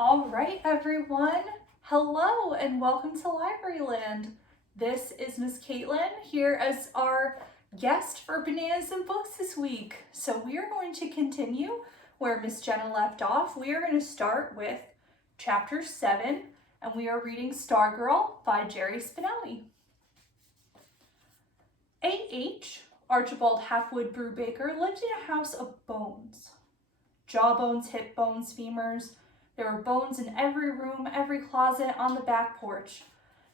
All right, everyone. Hello and welcome to Library Land. This is Miss Caitlin here as our guest for Bananas and Books this week. So we are going to continue where Miss Jenna left off. We are going to start with chapter 7, and we are reading Stargirl by Jerry Spinelli. A.H. Archibald Halfwood Brubaker lived in a house of bones. Jawbones, hip bones, femurs. There were bones in every room, every closet, on the back porch.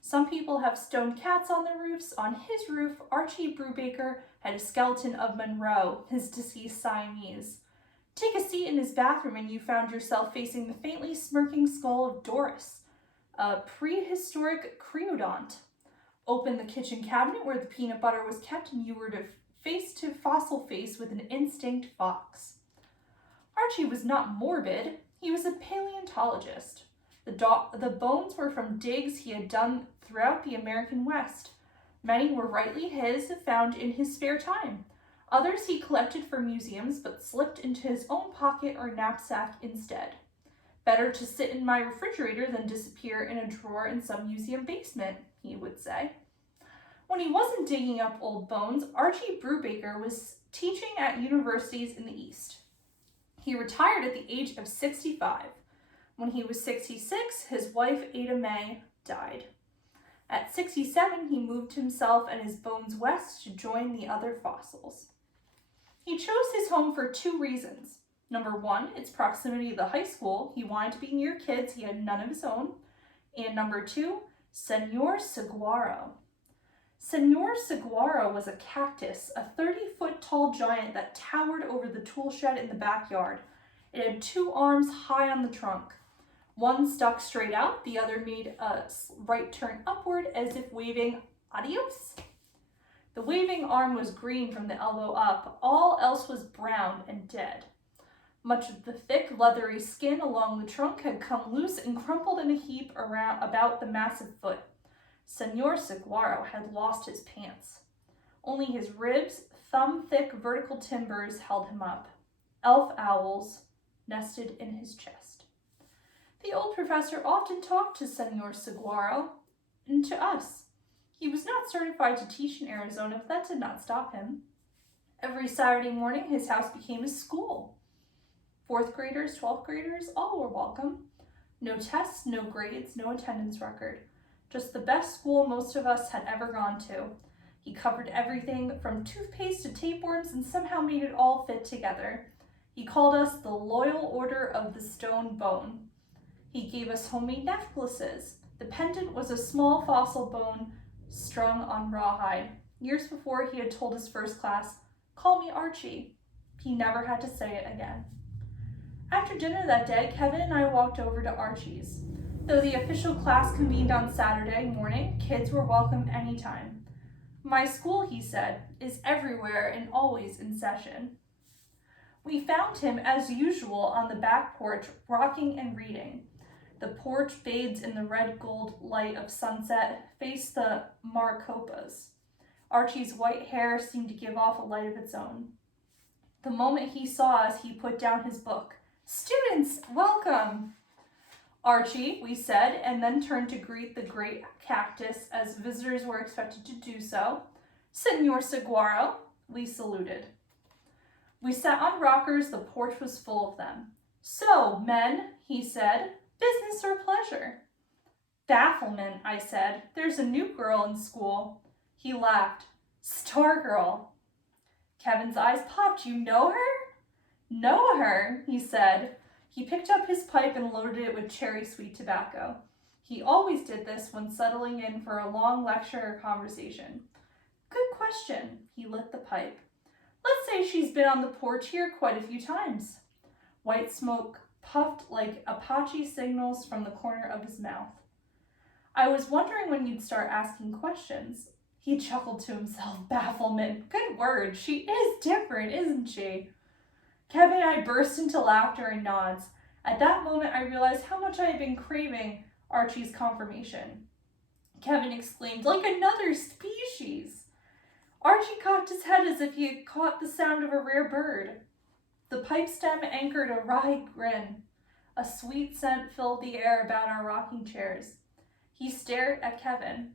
Some people have stone cats on their roofs. On his roof, Archie Brubaker had a skeleton of Monroe, his deceased Siamese. Take a seat in his bathroom and you found yourself facing the faintly smirking skull of Doris, a prehistoric creodont. Open the kitchen cabinet where the peanut butter was kept and you were face to fossil face with an instinct fox. Archie was not morbid. He was a paleontologist. The bones were from digs he had done throughout the American West. Many were rightly his, found in his spare time. Others he collected for museums, but slipped into his own pocket or knapsack instead. Better to sit in my refrigerator than disappear in a drawer in some museum basement, he would say. When he wasn't digging up old bones, Archie Brubaker was teaching at universities in the East. He retired at the age of 65. When he was 66, his wife, Ada May, died. At 67, he moved himself and his bones west to join the other fossils. He chose his home for two reasons. Number one, its proximity to the high school. He wanted to be near kids. He had none of his own. And number two, Senor Saguaro. Senor Saguaro was a cactus, a 30-foot tall giant that towered over the tool shed in the backyard. It had two arms high on the trunk. One stuck straight out, the other made a right turn upward as if waving adios. The waving arm was green from the elbow up. All else was brown and dead. Much of the thick, leathery skin along the trunk had come loose and crumpled in a heap about the massive foot. Senor Saguaro had lost his pants. Only his ribs, thumb-thick vertical timbers held him up. Elf owls nested in his chest. The old professor often talked to Senor Saguaro and to us. He was not certified to teach in Arizona, but that did not stop him. Every Saturday morning, his house became a school. 4th graders, 12th graders, all were welcome. No tests, no grades, no attendance record. Just the best school most of us had ever gone to. He covered everything from toothpaste to tapeworms and somehow made it all fit together. He called us the Loyal Order of the Stone Bone. He gave us homemade necklaces. The pendant was a small fossil bone strung on rawhide. Years before, he had told his first class, "Call me Archie." He never had to say it again. After dinner that day, Kevin and I walked over to Archie's. Though the official class convened on Saturday morning, kids were welcome anytime. "My school," he said, "is everywhere and always in session." We found him, as usual, on the back porch, rocking and reading. The porch, bathed in the red-gold light of sunset, faced the Maricopas. Archie's white hair seemed to give off a light of its own. The moment he saw us, he put down his book. "Students, welcome!" "Archie," we said, and then turned to greet the great cactus as visitors were expected to do so. "Senor Saguaro," we saluted. We sat on rockers. The porch was full of them. "So, men," he said, "business or pleasure?" "Bafflement," I said. "There's a new girl in school." He laughed. "Stargirl." Kevin's eyes popped. "You know her?" "Know her," he said. He picked up his pipe and loaded it with cherry sweet tobacco. He always did this when settling in for a long lecture or conversation. "Good question." He lit the pipe. "Let's say she's been on the porch here quite a few times." White smoke puffed like Apache signals from the corner of his mouth. "I was wondering when you'd start asking questions." He chuckled to himself. "Bafflement. Good word. She is different, isn't she?" Kevin and I burst into laughter and nods. At that moment, I realized how much I had been craving Archie's confirmation. Kevin exclaimed, "Like another species!" Archie cocked his head as if he had caught the sound of a rare bird. The pipe stem anchored a wry grin. A sweet scent filled the air about our rocking chairs. He stared at Kevin.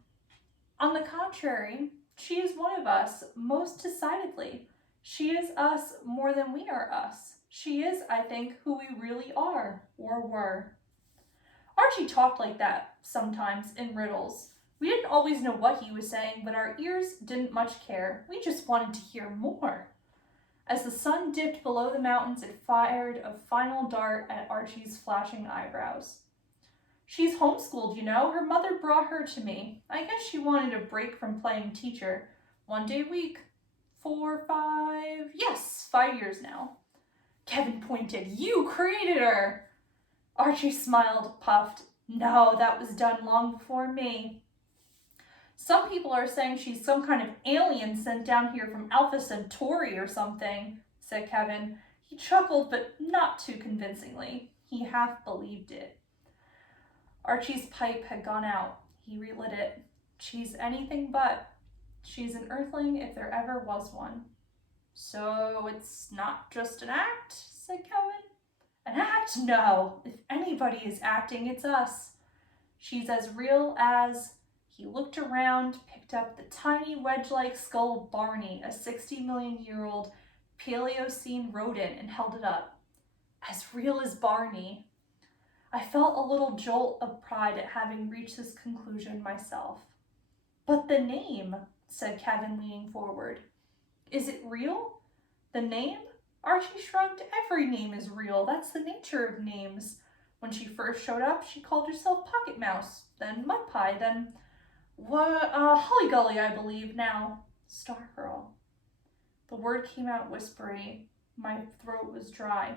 On the contrary, she is one of us, most decidedly. She is us more than we are us. She is, I think, who we really are, or were. Archie talked like that, sometimes, in riddles. We didn't always know what he was saying, but our ears didn't much care. We just wanted to hear more. As the sun dipped below the mountains, it fired a final dart at Archie's flashing eyebrows. She's homeschooled, you know. Her mother brought her to me. I guess she wanted a break from playing teacher. 1 day a week. 5 years now. Kevin pointed. You created her! Archie smiled, puffed. No, that was done long before me. Some people are saying she's some kind of alien sent down here from Alpha Centauri or something, said Kevin. He chuckled, but not too convincingly. He half believed it. Archie's pipe had gone out. He relit it. She's anything but. She's an earthling if there ever was one. So it's not just an act, said Kevin. An act? No. If anybody is acting, it's us. She's as real as... He looked around, picked up the tiny wedge-like skull of Barney, a 60-million-year-old Paleocene rodent, and held it up. As real as Barney. I felt a little jolt of pride at having reached this conclusion myself. But the name, said Kevin, leaning forward. Is it real? The name? Archie shrugged. Every name is real. That's the nature of names. When she first showed up, she called herself Pocket Mouse, then Mud Pie, then... Hollygully, I believe, now. Stargirl. The word came out whispery. My throat was dry.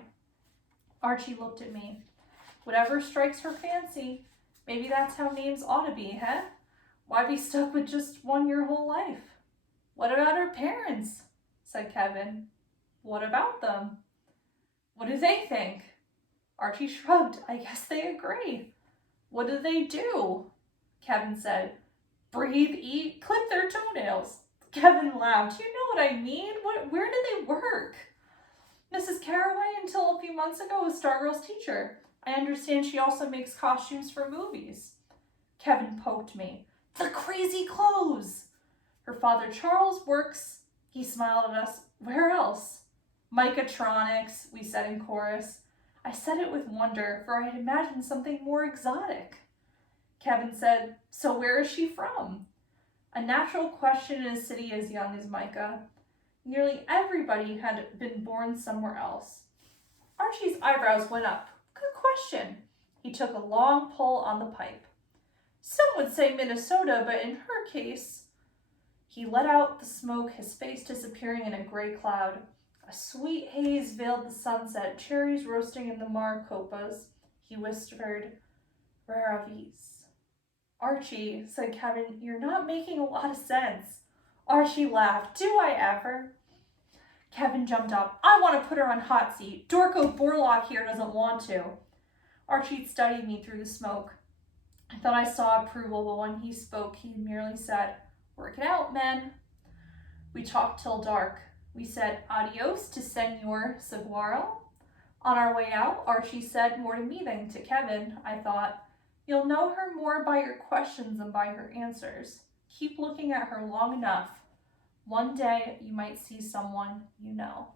Archie looked at me. Whatever strikes her fancy. Maybe that's how names ought to be, huh? Why be stuck with just one your whole life? What about her parents? Said Kevin. What about them? What do they think? Archie shrugged. I guess they agree. What do they do? Kevin said. Breathe, eat, clip their toenails. Kevin laughed. You know what I mean? Where do they work? Mrs. Carraway, until a few months ago, was Stargirl's teacher. I understand she also makes costumes for movies. Kevin poked me. The crazy clothes! Her father Charles works, he smiled at us. Where else? Micatronics, we said in chorus. I said it with wonder, for I had imagined something more exotic. Kevin said, so where is she from? A natural question in a city as young as Micah. Nearly everybody had been born somewhere else. Archie's eyebrows went up. Good question. He took a long pull on the pipe. Some would say Minnesota, but in her case... He let out the smoke, his face disappearing in a gray cloud. A sweet haze veiled the sunset, cherries roasting in the Maricopas. He whispered, Rara vis. Archie, said Kevin, you're not making a lot of sense. Archie laughed. Do I ever? Kevin jumped up. I want to put her on hot seat. Dorco Borlaug here doesn't want to. Archie studied me through the smoke. I thought I saw approval, but when he spoke, he merely said, work it out, men. We talked till dark. We said adios to Senor Saguaro. On our way out, Archie said more to me than to Kevin, I thought. You'll know her more by your questions than by her answers. Keep looking at her long enough. One day you might see someone you know.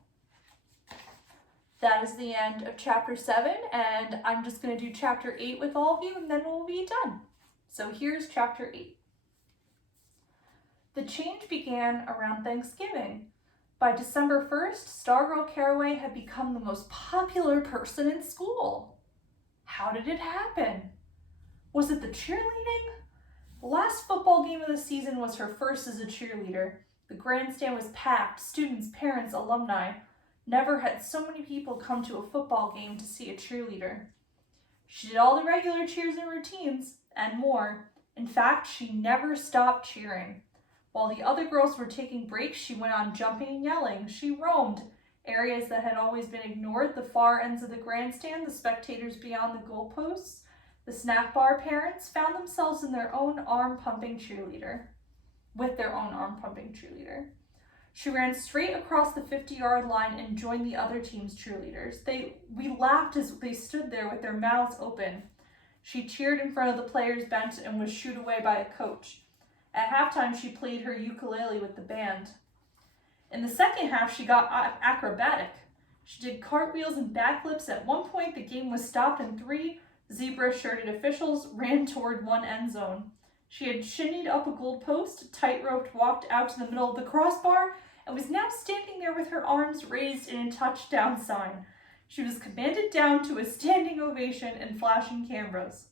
That is the end of chapter 7, and I'm just going to do chapter 8 with all of you, and then we'll be done. So here's chapter 8. The change began around Thanksgiving. By December 1st, Stargirl Carraway had become the most popular person in school. How did it happen? Was it the cheerleading? The last football game of the season was her first as a cheerleader. The grandstand was packed, students, parents, alumni. Never had so many people come to a football game to see a cheerleader. She did all the regular cheers and routines, and more. In fact, she never stopped cheering. While the other girls were taking breaks, she went on jumping and yelling. She roamed areas that had always been ignored, the far ends of the grandstand, the spectators beyond the goalposts. The snack bar parents found themselves in their own arm-pumping cheerleader. She ran straight across the 50-yard line and joined the other team's cheerleaders. We laughed as they stood there with their mouths open. She cheered in front of the players' bench and was shooed away by a coach. At halftime, she played her ukulele with the band. In the second half, she got acrobatic. She did cartwheels and backflips. At one point, the game was stopped and 3 zebra-shirted officials ran toward one end zone. She had shinnied up a goalpost, tight-roped, walked out to the middle of the crossbar, and was now standing there with her arms raised in a touchdown sign. She was commanded down to a standing ovation and flashing cameras.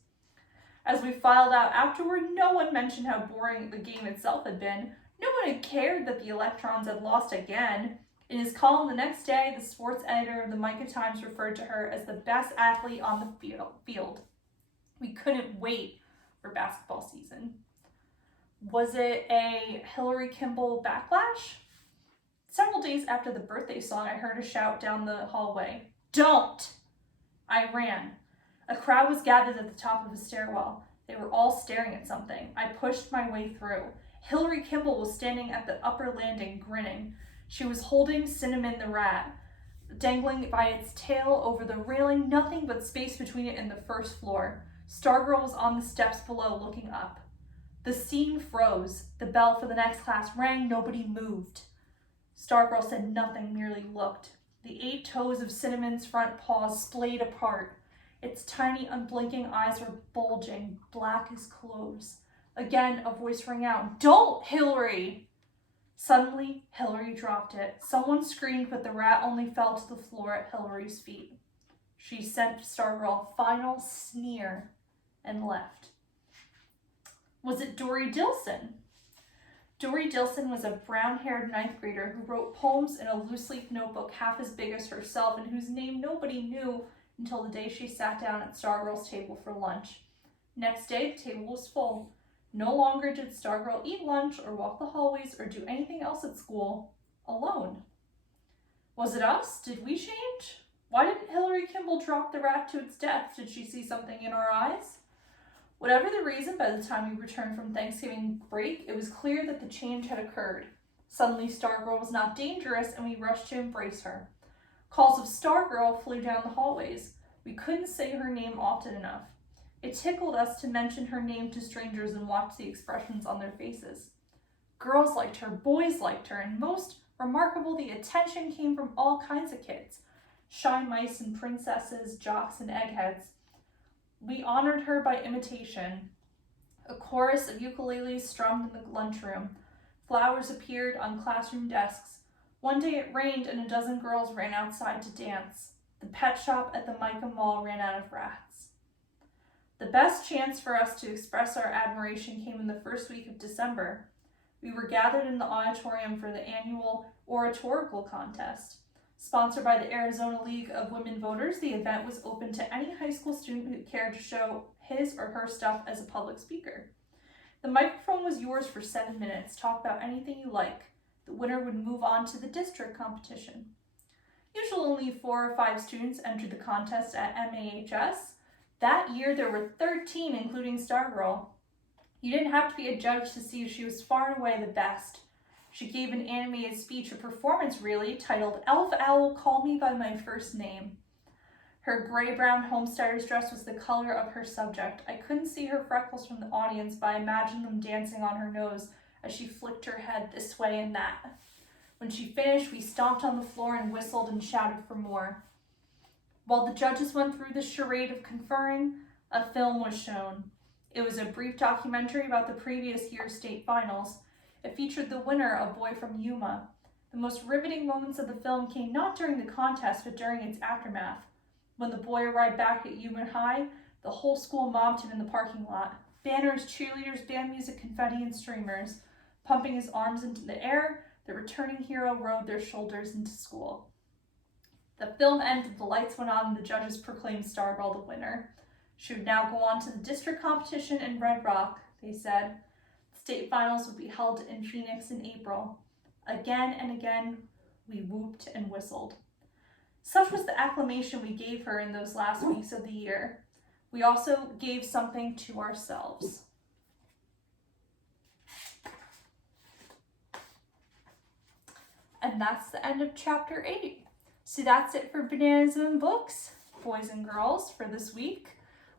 As we filed out afterward, no one mentioned how boring the game itself had been. No one had cared that the Electrons had lost again. In his column the next day, the sports editor of the Micah Times referred to her as the best athlete on the field. We couldn't wait for basketball season. Was it a Hillary Kimball backlash? Several days after the birthday song, I heard a shout down the hallway. Don't! I ran. A crowd was gathered at the top of a stairwell. They were all staring at something. I pushed my way through. Hillary Kimball was standing at the upper landing, grinning. She was holding Cinnamon the rat, dangling by its tail over the railing, nothing but space between it and the first floor. Stargirl was on the steps below, looking up. The scene froze. The bell for the next class rang. Nobody moved. Stargirl said nothing, merely looked. The 8 toes of Cinnamon's front paws splayed apart. Its tiny, unblinking eyes were bulging, black as cloves. Again, a voice rang out, "Don't, Hillary!" Suddenly, Hillary dropped it. Someone screamed, but the rat only fell to the floor at Hillary's feet. She sent Stargirl a final sneer and left. Was it Dory Dilson? Dory Dilson was a brown-haired 9th grader who wrote poems in a loose-leaf notebook half as big as herself and whose name nobody knew until the day she sat down at Stargirl's table for lunch. Next day, the table was full. No longer did Stargirl eat lunch or walk the hallways or do anything else at school alone. Was it us? Did we change? Why didn't Hillary Kimball drop the rat to its death? Did she see something in our eyes? Whatever the reason, by the time we returned from Thanksgiving break, it was clear that the change had occurred. Suddenly, Stargirl was not dangerous, and we rushed to embrace her. Calls of Stargirl flew down the hallways. We couldn't say her name often enough. It tickled us to mention her name to strangers and watch the expressions on their faces. Girls liked her, boys liked her, and most remarkable, the attention came from all kinds of kids. Shy mice and princesses, jocks and eggheads. We honored her by imitation. A chorus of ukuleles strummed in the lunchroom. Flowers appeared on classroom desks. One day it rained and a dozen girls ran outside to dance. The pet shop at the Micah Mall ran out of rats. The best chance for us to express our admiration came in the first week of December. We were gathered in the auditorium for the annual oratorical contest. Sponsored by the Arizona League of Women Voters, the event was open to any high school student who cared to show his or her stuff as a public speaker. The microphone was yours for 7 minutes. Talk about anything you like. The winner would move on to the district competition. Usually only 4 or 5 students entered the contest at MAHS. That year there were 13, including Stargirl. You didn't have to be a judge to see she was far and away the best. She gave an animated speech, a performance really, titled "Elf Owl, Call Me by My First Name." Her gray-brown homesteader's dress was the color of her subject. I couldn't see her freckles from the audience, but I imagined them dancing on her nose as she flicked her head this way and that. When she finished, we stomped on the floor and whistled and shouted for more. While the judges went through the charade of conferring, a film was shown. It was a brief documentary about the previous year's state finals. It featured the winner, a boy from Yuma. The most riveting moments of the film came not during the contest, but during its aftermath. When the boy arrived back at Yuma High, the whole school mobbed him in the parking lot. Banners, cheerleaders, band music, confetti, and streamers. Pumping his arms into the air, the returning hero rode their shoulders into school. The film ended, the lights went on, and the judges proclaimed Stargirl the winner. She would now go on to the district competition in Red Rock, they said. The state finals would be held in Phoenix in April. Again and again, we whooped and whistled. Such was the acclamation we gave her in those last weeks of the year. We also gave something to ourselves. And that's the end of chapter 8. So that's it for Bananas and Books, boys and girls, for this week.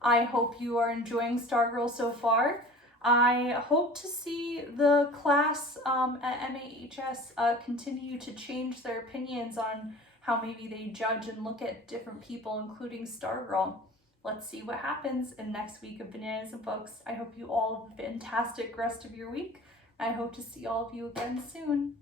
I hope you are enjoying Stargirl so far. I hope to see the class at MAHS continue to change their opinions on how maybe they judge and look at different people, including Stargirl. Let's see what happens in next week of Bananas and Books. I hope you all have a fantastic rest of your week. I hope to see all of you again soon.